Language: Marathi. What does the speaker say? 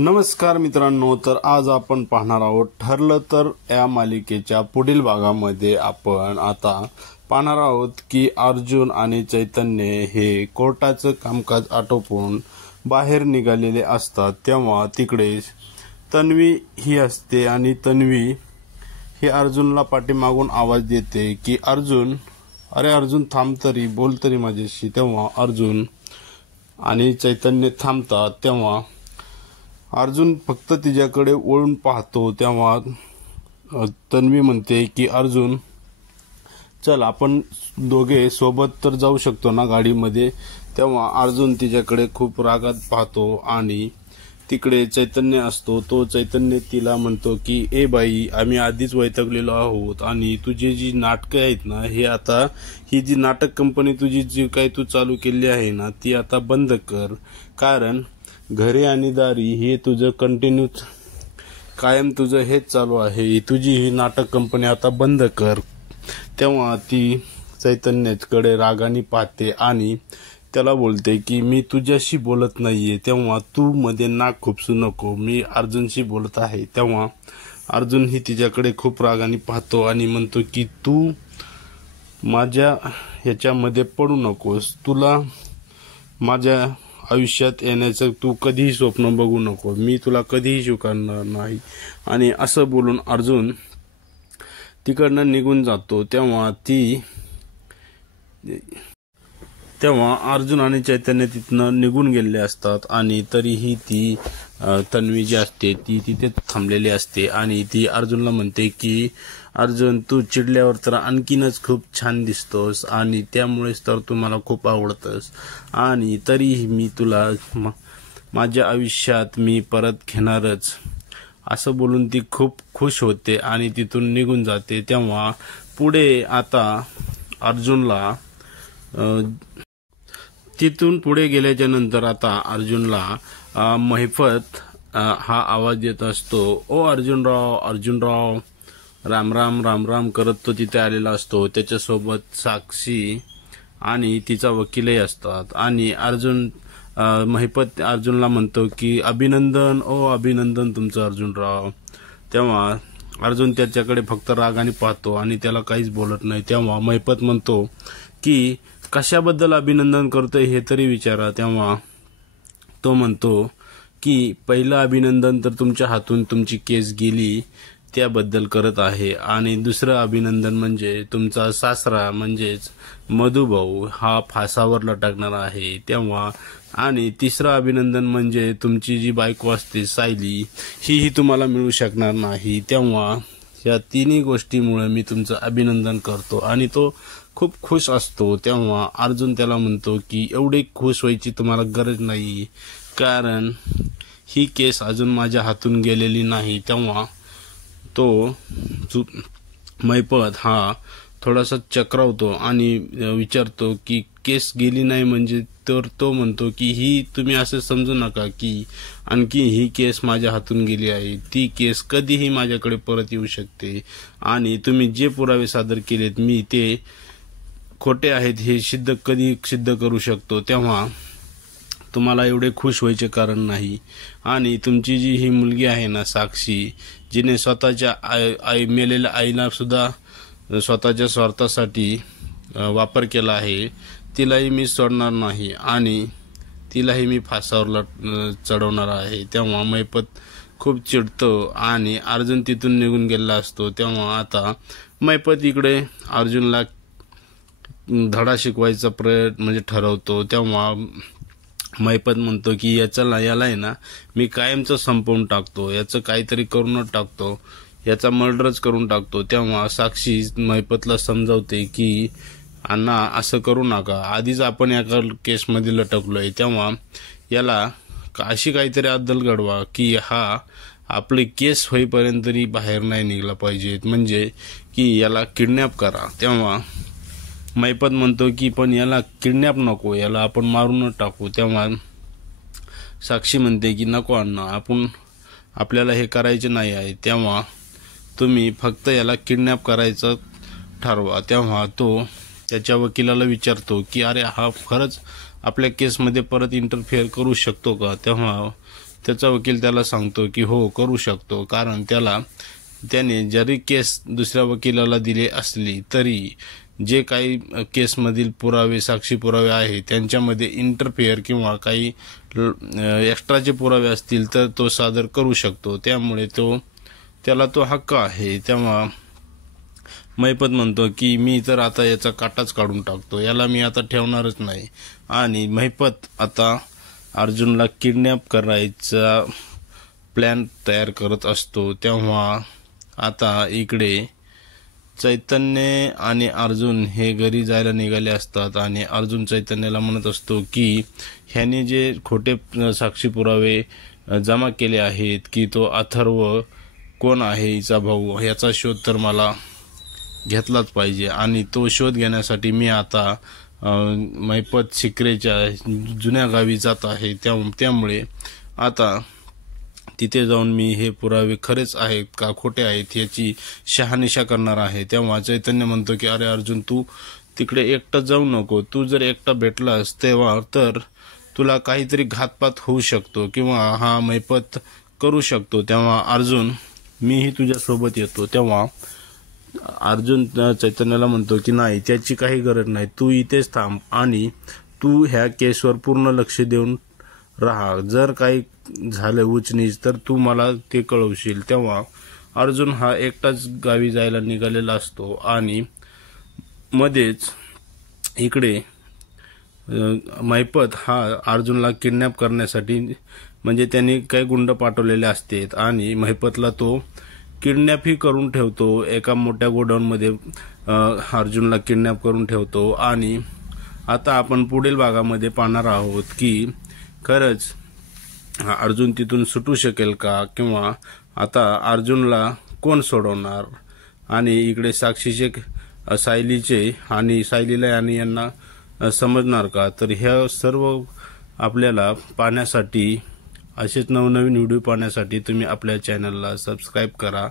नमस्कार मित्रांनो, तर आज आपण पाहणार आहोत ठरलं तर या मालिकेच्या पुढील भागामध्ये आपण आता पाहणार आहोत की अर्जुन आणि चैतन्य हे कोर्टाचं कामकाज आटोपून बाहेर निघालेले असतात। तेव्हा तिकडे तन्वी ही असते आणि तन्वी ही अर्जुनला पाठीमागून आवाज देते की अर्जुन, अरे अर्जुन थांब तरी, बोल तरी माझ्याशी। तेव्हा अर्जुन आणि चैतन्य थांबतात। तेव्हा अर्जुन फक्त तिच्याकडे वळून पाहतो। तेव्हा तन्वी म्हणते की अर्जुन चल आपण दोघे सोबत तर जाऊ शकतो ना गाडीमध्ये। तेव्हा अर्जुन तिच्याकडे खूप रागात पाहतो आणि तिकडे चैतन्य असतो। तो चैतन्य तिला म्हणतो की ए बाई, आम्ही आधीच वैतागलेलो आहोत आणि तुझी जी नाटकं आहेत ना, हे आता ही जी नाटक कंपनी तुझी जी काही तू चालू केली आहे ना, ती आता बंद कर। कारण घरी आणि दारी हे तुझं कंटिन्यू कायम तुझं हेच चालू आहे। तुझी ही नाटक कंपनी आता बंद कर। तेव्हा ती चैतन्याकडे रागाने पाहते आणि त्याला बोलते की मी तुझ्याशी बोलत नाहीये, तेव्हा तू मध्ये नाक खुपसू नको, मी अर्जुनशी बोलत आहे। तेव्हा अर्जुन ही तिच्याकडे खूप रागाने पाहतो आणि म्हणतो की तू माझ्या ह्याच्यामध्ये पडू नकोस, तुला माझ्या आयुष्यात येण्याचं तू कधीही स्वप्न बघू नको, मी तुला कधीही स्वीकारणार नाही। आणि असं बोलून अर्जुन तिकडनं निघून जातो। तेव्हा अर्जुन आणि चैतन्य तिथनं निघून गेलेले असतात आणि तरीही ती तन्वी जी असते ती तिथे थांबलेली असते आणि ती अर्जुनला म्हणते की अर्जुन, तू चिडल्यावर तर आणखीनच खूप छान दिसतोस आणि त्यामुळेच तर तू मला खूप आवडतस आणि तरीही मी तुला माझ्या आयुष्यात मी परत घेणारच। असं बोलून ती खूप खुश होते आणि तिथून निघून जाते। तेव्हा पुढे आता अर्जुनला तिथून पुढे गेल्याच्या नंतर आता अर्जुनला महिपत हा आवाज येत असतो, ओ अर्जुनराव, अर्जुनराव, राम राम राम राम करत तो तिथे आलेला असतो। त्याच्यासोबत साक्षी आणि तिचा वकीलही असतात आणि महिपत अर्जुनला म्हणतो की अभिनंदन, ओ अभिनंदन तुमचं अर्जुनराव। तेव्हा अर्जुन त्याच्याकडे फक्त रागाने पाहतो आणि त्याला काहीच बोलत नाही। तेव्हा महिपत म्हणतो की कशाबद्दल अभिनंदन करतोय हे तरी विचारा। तेव्हा तो म्हणतो की पहिलं अभिनंदन तर तुमच्या हातून तुमची केस गेली त्याबद्दल करत आहे आणि दुसरं अभिनंदन म्हणजे तुमचा सासरा म्हणजेच मधुभाऊ हा फासावर लटकणार आहे। तेव्हा आणि तिसरं अभिनंदन म्हणजे तुमची जी बायको असते सायली, ही तुम्हाला मिळू शकणार नाही। तेव्हा या तिन्ही गोष्टीमुळे मी तुमचं अभिनंदन करतो आणि तो खूप खुश असतो। तेव्हा अर्जुन त्याला म्हणतो की एवढी खुश व्हायची तुम्हाला गरज नाही, कारण ही केस अजून माझ्या हातून गेलेली नाही। तेव्हा तो महिपत हा थोडासा चक्रावतो आणि विचारतो की केस गेली नाही म्हणजे? तर तो म्हणतो की ही तुम्ही असं समजू नका की आणखी ही केस माझ्या हातून गेली आहे, ती केस कधीही माझ्याकडे परत येऊ शकते आणि तुम्ही जे पुरावे सादर केलेत मी ते खोटे आहेत हे कधी सिद्ध करू शकतो। तेव्हा तुम्हाला एवढे खुश व्हायचे कारण नाही। आणि तुमची जी ही मुलगी आहे ना साक्षी, जिने स्वतःच्या मेलेल्या आईला सुद्धा स्वतःच्या स्वार्थासाठी वापर केला आहे, तिलाही मी सोडणार नाही आणि तिलाही मी फासावर चढवणार आहे। तेव्हा महिपत खूप चिडतो आणि अर्जुन तिथून निघून गेला असतो। तेव्हा आता महिपत इकडे अर्जुनला धडा शिकवायचा म्हणजे ठरवतो। तेव्हा महिपत म्हणतो की याला आहे ना मी कायमचं संपवून टाकतो, याचं काहीतरी करूनच टाकतो, याचा मर्डरच करून टाकतो। तेव्हा साक्षी महिपतला समजावते की अण्णा असं करू नका, आधीच आपण एका केसमध्ये लटकलोय, तेव्हा याला अशी काहीतरी अद्दल घडवा की हा आपले केस होईपर्यंत तरी बाहेर नाही निघला पाहिजे, म्हणजे की याला किडनॅप करा। तेव्हा महिपत म्हणतो की पण याला किडनॅप नको, याला आपण मारूनच टाकू। तेव्हा साक्षी म्हणते की नको अण्णा, आपल्याला हे करायचे नाही आहे, तेव्हा तुम्ही फक्त याला किडनॅप करायचं ठरवा। तेव्हा तो त्याच्या वकिलाला विचारतो की अरे हा खरंच आपल्या केसमध्ये परत इंटरफेअर करू शकतो का? तेव्हा त्याचा वकील त्याला सांगतो की हो करू शकतो, कारण त्याने जरी केस दुसऱ्या वकिलाला दिली असली तरी जे काही केसमधील पुरावे, साक्षी पुरावे आहेत त्यांच्यामध्ये इंटरफेअर किंवा काही एक्स्ट्राचे पुरावे असतील तर तो सादर करू शकतो, त्यामुळे त्याला तो हक्क आहे. तेव्हा महिपत म्हणतो की मी तर आता याचा काटाच काढून टाकतो, याला मी आता ठेवणारच नाही. आणि महिपत आता अर्जुनला किडनॅप करायचा प्लॅन तयार करत असतो. तेव्हा आता इकडे चैतन्य आणि अर्जुन हे घरी जायला निघाले असतात आणि अर्जुन चैतन्याला म्हणत असतो की ह्याने जे खोटे साक्षी पुरावे जमा केले आहेत की तो अथर्व कोण आहे हिचा भाऊ, याचा शोध तर मला घेतलाच पाहिजे. आणि तो शोध घेण्यासाठी मी आता महिपत शिकरेच्या जुन्या गावी जात आहे. त्यामुळे आता तिथे जाऊन मी हे पुरावे खरेच आहेत का खोटे आहेत याची शहानिशा करणार आहे. तेव्हा चैतन्य म्हणतो की अरे अर्जुन, तू तिकडे एकटा जाऊ नको, तू जर एकटा भेटलास तेव्हा तर तुला काहीतरी घातपात होऊ शकतो किंवा हा महिपत करू शकतो. तेव्हा अर्जुन, मीही तुझ्यासोबत येतो. तेव्हा अर्जुन चैतन्याला म्हणतो की नाही, त्याची काही गरज नाही, तू इथेच थांब आणि तू ह्या केसवर पूर्ण लक्ष देऊन राहा. जर काही झालं उचनीच तर तू मला ते कळवशील. तेव्हा अर्जुन हा एकटाच गावी जायला निघालेला असतो आणि मध्येच इकडे महिपत हा अर्जुनला किडनॅप करण्यासाठी, म्हणजे त्यांनी काही गुंड पाठवलेले असतात आणि महिपतला तो किडनॅपही करून ठेवतो. एका मोठ्या गोडाऊनमध्ये अर्जुनला किडनॅप करून ठेवतो. आणि आता आपण पुढील भागामध्ये पाहणार आहोत की खरंच अर्जुन तिथून सुटू शकेल का, किंवा आता अर्जुनला कोण सोडवणार. आणि इकडे साक्षीचे सायलीचे आणि सायलीला आणि यांना समजणार का. तर ह्या सर्व आपल्याला पाहण्यासाठी, असेच नवनवीन व्हिडिओ पाहण्यासाठी तुम्ही आपल्या चॅनलला सबस्क्राईब करा.